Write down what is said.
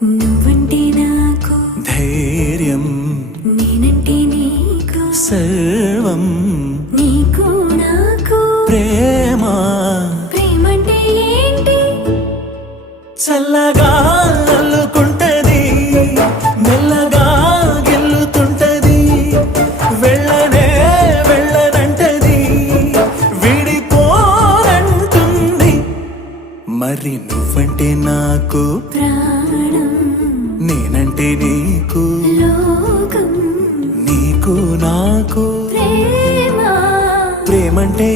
నువ్వంటే నాకు ధైర్యం, నేనంటే నీకు సర్వం, నీకు నాకు ప్రేమ. ప్రేమంటే ఏంటి? చల్లగా అల్లుకుంటది, మెల్లగా గెల్లుతుంటది, వెళ్ళనే వెళ్ళనంటది, విడిపోనంటుంది. మరి నువ్వంటే నాకు ప్రాణం, నేనంటే నీకు లోకం, నీకు నాకు ప్రేమ. ప్రేమంటే